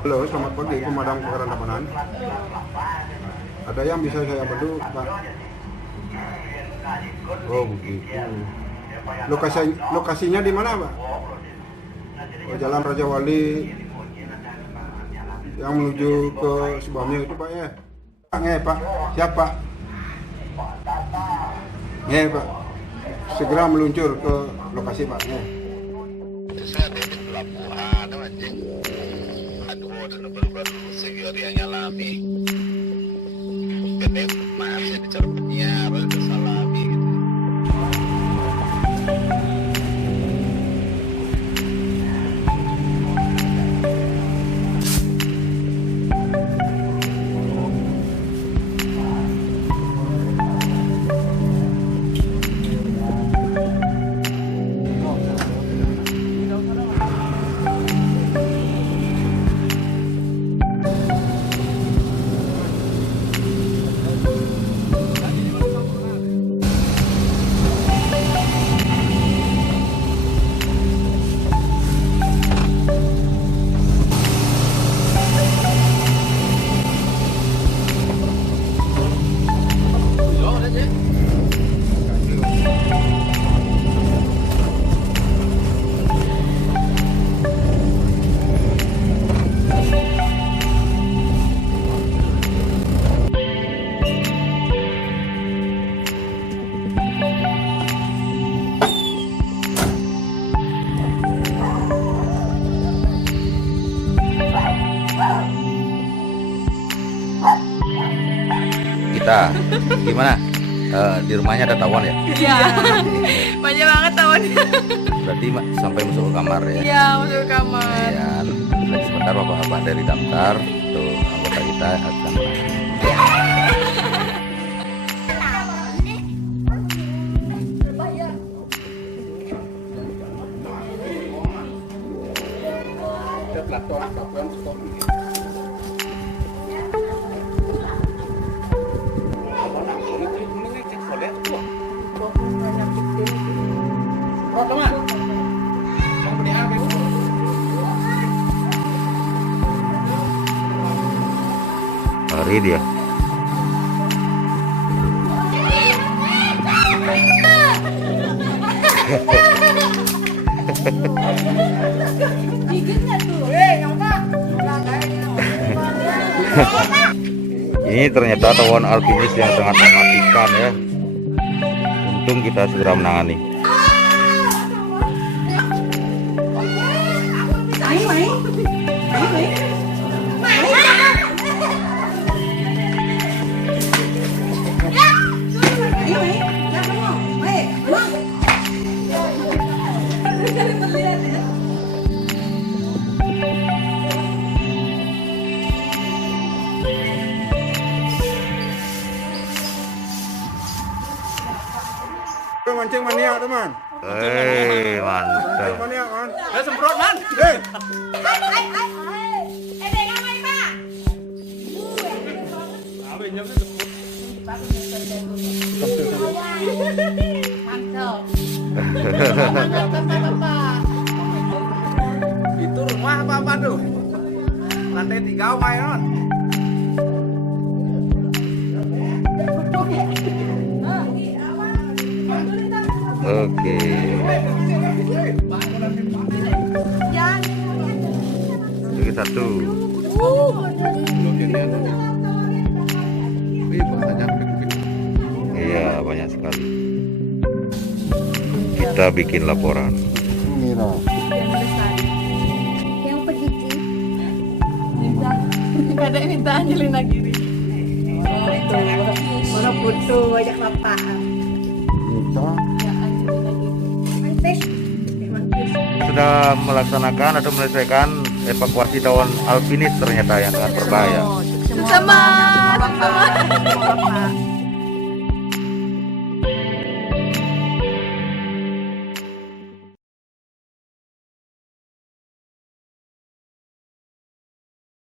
Halo, selamat pagi pemadam kebakaran Tabanan. Ada yang bisa saya bantu, Pak? Oh, begitu. Lokasinya di mana, Pak? Oh, Jalan Raja Wali yang menuju ke Subamnya itu, Pak ya? Pak. Siapa? Pak. Segera meluncur ke lokasi, Pak. Saya ada di pelabuhan, anjing. Aduh, dan baru-baru segera yang nyalami. Gede, maaf saya bicara penyiar, ada salami. Kita gimana? Di rumahnya ada tawon ya? Iya, banyak banget tawannya. Berarti sampai masuk ke kamar ya? Iya, masuk ke kamar. Ya, lagi sebentar bapak-bapak dari damkar tuh anggota kita akan lari dia. Ini ternyata tawon alpinis yang sangat mematikan ya. Untung kita segera menangani. Mancing mania, teman. Mantap. Mania, man. Udah semprot, Man. Itu rumah apa tuh? Lantai 3 main. Oke. Lagi satu. Iya, banyak sekali. Kita bikin laporan. Mira. Yang penyidik Ada yang minta Angelina Giri. mana butuh banyak lapangan. Mita. Mantis. Sudah melaksanakan atau menyelesaikan evakuasi tawon alpinis ternyata yang sangat berbahaya. Sama.